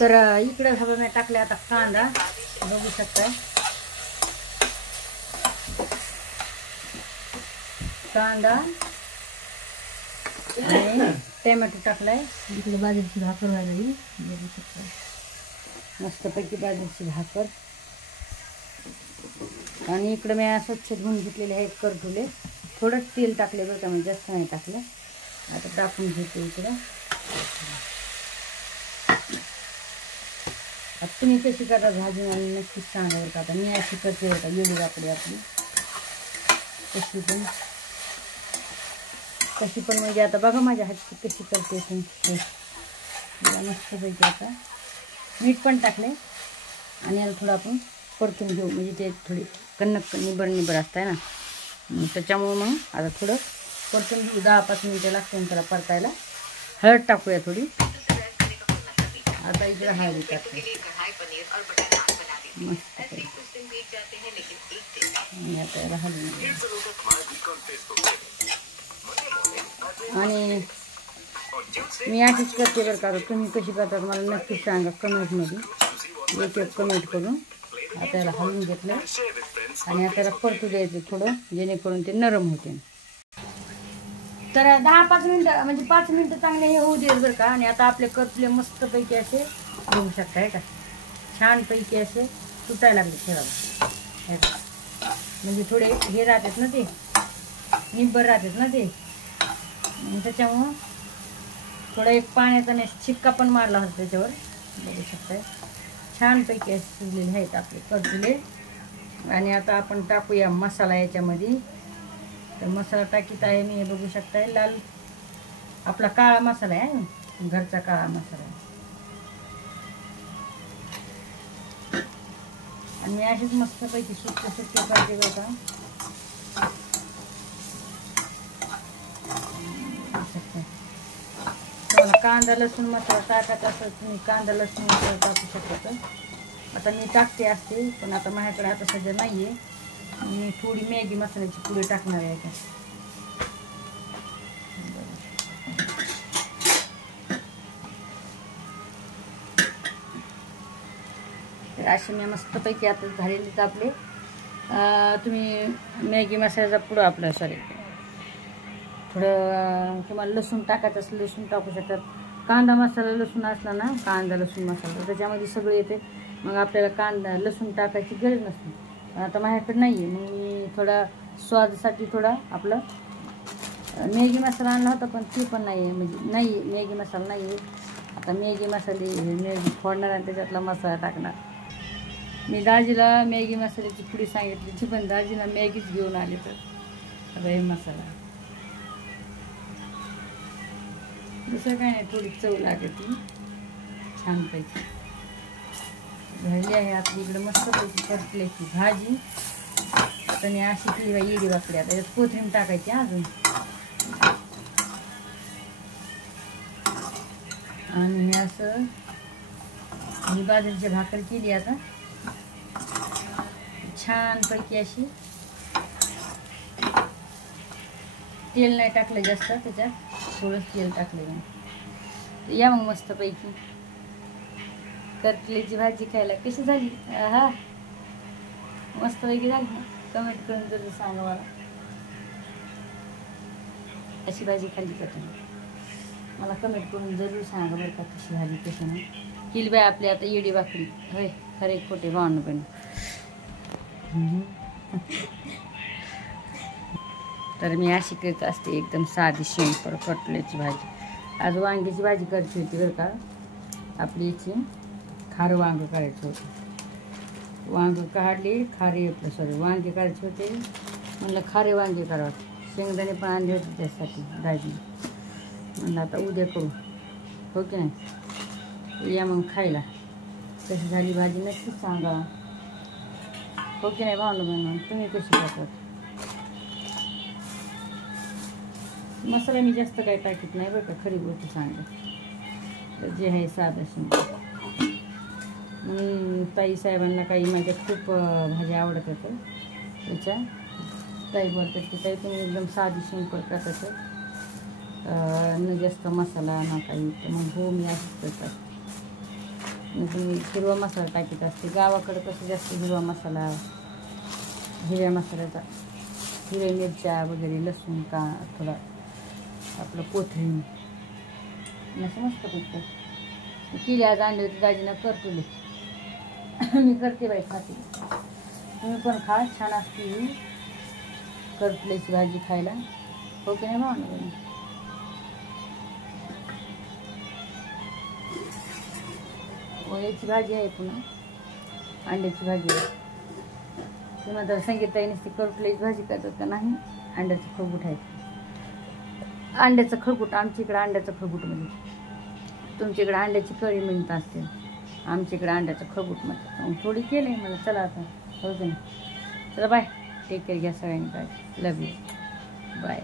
तर इकडे हवं मी टाकले आता कांदा, बघू शकता कांदा आणि टोमॅटो टाकलाय. इकडे बाजरीची भाकर व्हायला येईल, बघू शकता मस्तपैकी बाजरीची भाकर. आणि इकडे मी स्वच्छ धुवून घेतलेले आहेत करटुले. थोडं तेल टाकले बरं का, मी जास्त नाही टाकलं. आता टाकून घेते इकडं. आता तुम्ही कशी करता भाजी आणि नक्कीच सांगा बरं का. आता मी अशी करते बरं का, एवढी वाकडी आपली कशी पण म्हणजे आता बघा माझ्या हातची कशी करते तुम्ही. मस्तपैकी आता मीठ पण टाकले आणि याला थोडं आपण परतून घेऊ, म्हणजे ते थोडी कणक निबर असतं ना, त्याच्यामुळं मग आता थोडं परतून घेऊ. 10-5 मिनटं लागते त्याला परतायला. हळद टाकूया थोडी. आता इकडे हळद टाकते मस्त आता हळद. आणि मी अशीच करते बरं का. तुम्ही कशी करतात मला नक्कीच सांगा कमेंटमध्ये, एक कमेंट करून. आता याला हलवून घेतलं आणि आता याला परतू द्यायचं थोडं, जेणेकरून ते नरम होते. तर 10-5 मिनटं म्हणजे 5 मिनटं चांगले हे होऊ देत बरं का. आणि आता आपले करटुले मस्तपैकी असे बघू शकता आहे का, छानपैकी असे सुटायला लागले ठेवायला. म्हणजे थोडे हे राहतात ना, ते निब्बर राहतात ना ते, त्याच्यामुळं थोडा एक पाण्याचा नाही शिक्का पण मारला होता त्याच्यावर, बघू शकताय. छानपैकी असे शिजलेले आहेत आपले करटुले. आणि आता आपण टाकूया मसाला याच्यामध्ये. तर मसाला टाकीत आहे मी, हे बघू शकताय. लाल आपला काळा मसाला आहे, घरचा काळा मसाला आहे. आणि मी अशीच मस्तपैकी सुट्टी करते बघा. कांदा लसूण मसाला टाकायचा असं तुम्ही कांदा लसूण मसाला टाकू शकता. आता मी टाकते असते, पण आता माझ्याकडे आता सध्या नाही आहे. मी थोडी मॅगी मसाल्याची पुडी टाकणार आहे. तर असे मी मस्तपैकी आता झालेले आपले. तुम्ही मॅगी मसाल्याचा पुडा आपला थोडं तुम्हाला लसूण टाकायचं असलं लसूण टाकू शकतात. कांदा मसाला लसूण असला ना, कांदा लसूण मसाला त्याच्यामध्ये सगळे येते. मग आपल्याला कांदा लसूण टाकायची गरज नसते. पण आता माझ्याकडे नाही आहे, मग मी थोडा स्वादासाठी थोडा आपलं मॅगी मसाला आणला होता, पण ते पण नाही आहे, म्हणजे नाही मॅगी मसाला नाही आहे. आता मॅगी मसाले मॅगी फोडणार आणि त्याच्यातला मसाला टाकणार. मी दाजीला मॅगी मसाल्याची पुडी सांगितली ती, पण दाजीला मॅगीच घेऊन आली. तर आता हे मसाला दुसरं काय नाही, थोडी चव लागते छानपैकी. झाली आहे आपली इकडे मस्तपैकी करटल्याची भाजी. तर मी अशी केली बाई येडी वाकडी. आता यात कोथिंबीर टाकायची अजून. आणि हे असं ही बाजरीची भाकर केली आता छानपैकी अशी. तेल नाही टाकलं जास्त, त्याच्यात थोडंच तेल टाकलं नाही. या मग मस्तपैकी करटल्याची भाजी खायला. कशी झाली? हा मस्तपैकी झाली ना? कमेंट करून जर सांगा मला, अशी भाजी खाल्ली का तुम्ही? मला कमेंट करून जरूर सांगा बरं का, कशी झाली कशी नाही. केली बाय आपली आता येडी वाकडी. होय, खरे खोटे भावनं पण. तर मी अशी करत असते एकदम साधी सिंपल करटल्याची भाजी. आज वांग्याची भाजी करायची होती बरं का. आपली याची खारं वांगं करायचं होतं. वांगं काढले, खारे वांगे करायचे होते. म्हणलं खारे वांगे करावं. शेंगदाणे पण आणले होते त्यासाठी दाजी. म्हणलं आता उद्या करू, हो की नाही. या मग खायला. कशी झाली भाजी नक्कीच सांगा, हो की नाही भावलं म्हणून. तुम्ही कशी करतात? मसाला मी जास्त काही टाकीत नाही बरं का, खरी गोष्ट सांगा. तर जे आहे साधं सिंपल. ताई साहेबांना काही माझ्या खूप भाज्या आवडत होतं. त्याच्या ताई बोलतात की ताई तुम्ही एकदम साधी सिंपल करतात, न जास्त मसाला ना काही. तर मग हो, मी अशीच करतात. मी हिरवा मसाला टाकीत असते. गावाकडे कसं जास्त हिरवा मसाला, हिरव्या मसाल्याचा, हिरव्या मिरच्या वगैरे, लसूण का थोडा आपलं कोथिंबीर असं मस्त करतात. केली आज आणली होती दाजीनं करतुले. मी करते बाई, खाते. तुम्ही पण खा, छान असते करटुल्याची भाजी खायला. हो की नाही भावना? याची भाजी आहे, पुन्हा अंड्याची भाजी आहे. तुम्हाला तर संगीताई नुसती करटुल्याची भाजी करतात का नाही? अंड्याचं खळगुट आहे. अंड्याचं खळगुट आमच्या इकडं अंड्याचं खळगुट म्हणजे, तुमच्या इकडे अंड्याची कळी म्हणत असते, आमच्या इकडे अंड्याचं खळगुट म्हणतात. थोडी केली मला. चला आता, हो की नाही? चला बाय, टेक केअर घ्या सगळ्यांनी. काय लव यू, बाय.